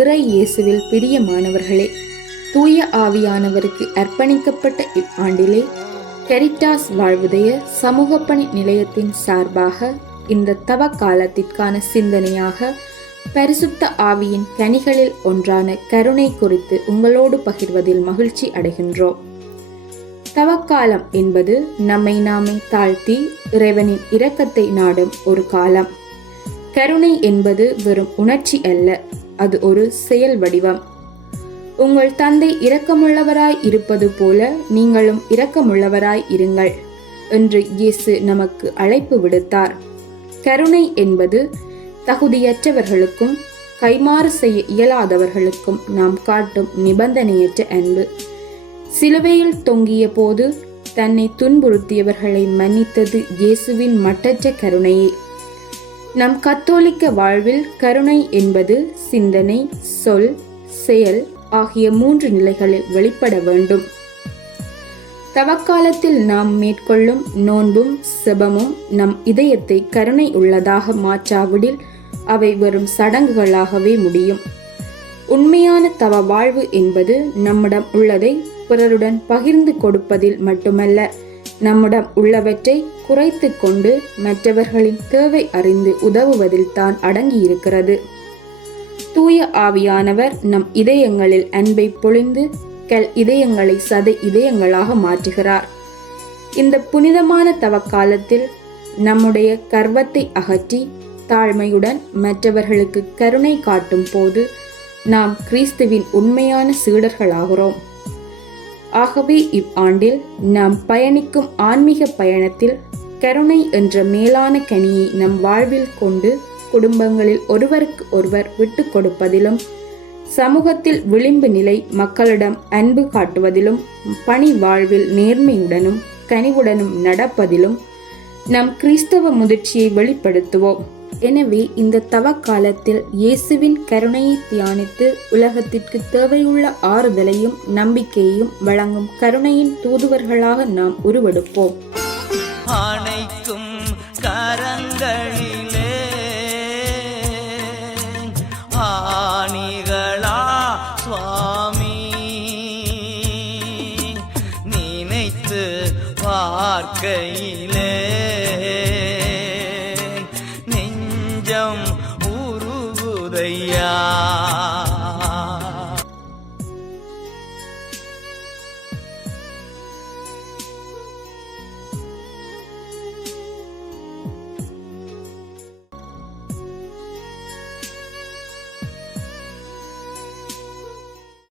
இறை இயேசுவில் பிரியமானவர்களே, தூய ஆவியானவருக்கு அர்ப்பணிக்கப்பட்ட இவ்வாண்டிலே கரிட்டாஸ் வாழ்வுதய சமூக பணி நிலையத்தின் சார்பாக இந்த தவ காலத்திற்கான சிந்தனையாக பரிசுத்த ஆவியின் கனிகளில் ஒன்றான கருணை குறித்து உங்களோடு பகிர்வதில் மகிழ்ச்சி அடைகின்றோம். தவக்காலம் என்பது நம்மை நாமே தாழ்த்தி இறைவனின் இரக்கத்தை நாடும் ஒரு காலம். கருணை என்பது வெறும் உணர்ச்சி அல்ல, அது ஒரு செயல் வடிவம். உங்கள் தந்தை இரக்கமுள்ளவராய் இருப்பது போல நீங்களும் இரக்கமுள்ளவராய் இருங்கள் என்று இயேசு நமக்கு அழைப்பு விடுத்தார். கருணை என்பது தகுதியற்றவர்களுக்கும் கைமாறு செய்ய இயலாதவர்களுக்கும் நாம் காட்டும் நிபந்தனையற்ற அன்பு. சிலுவையில் தொங்கிய போது தன்னை துன்புறுத்தியவர்களை மன்னித்தது இயேசுவின் மட்டற்ற கருணையே. நம் கத்தோலிக்க வாழ்வில் கருணை என்பது சிந்தனை, சொல், செயல் ஆகிய 3 நிலைகளில் வெளிப்பட வேண்டும். தவக்காலத்தில் நாம் மேற்கொள்ளும் நோன்பும் செபமும் நம் இதயத்தை கருணை உள்ளதாக மாற்றாவிடில் அவை வெறும் சடங்குகளாகவே முடியும். உண்மையான தவ வாழ்வு என்பது நம்மிடம் உள்ளதை பிறருடன் பகிர்ந்து கொடுப்பதில் மட்டுமல்ல, நம்மிடம் உள்ளவற்றை குறைத்து கொண்டு மற்றவர்களின் தேவை அறிந்து உதவுவதில் தான் அடங்கியிருக்கிறது. தூய ஆவியானவர் நம் இதயங்களில் அன்பை பொழிந்து கல் இதயங்களை சதை இதயங்களாக மாற்றுகிறார். இந்த புனிதமான தவக்காலத்தில் நம்முடைய கர்வத்தை அகற்றி தாழ்மையுடன் மற்றவர்களுக்கு கருணை காட்டும் போது நாம் கிறிஸ்துவின் உண்மையான சீடர்களாகிறோம். ஆகவே இவ்வாண்டில் நாம் பயணிக்கும் ஆன்மீக பயணத்தில் கருணை என்ற மேலான கனியை நம் வாழ்வில் கொண்டு குடும்பங்களில் ஒருவருக்கு ஒருவர் விட்டு கொடுப்பதிலும், சமூகத்தில் விளிம்பு நிலை மக்களிடம் அன்பு காட்டுவதிலும், பணி வாழ்வில் நேர்மையுடனும் கனிவுடனும் நடப்பதிலும் நம் கிறிஸ்தவ முதிர்ச்சியை வெளிப்படுத்துவோம். எனவே இந்த தவ காலத்தில் இயேசுவின் கருணையை தியானித்து உலகத்திற்கு தேவையுள்ள ஆறுதலையும் நம்பிக்கையையும் வழங்கும் கருணையின் தூதுவர்களாக நாம் உருவெடுப்போம். அனைத்தும் கரங்களிலே ஆணிகளா சுவாமி, நினைத்து பார்க்கையிலே நெஞ்சம் உருகுதையா.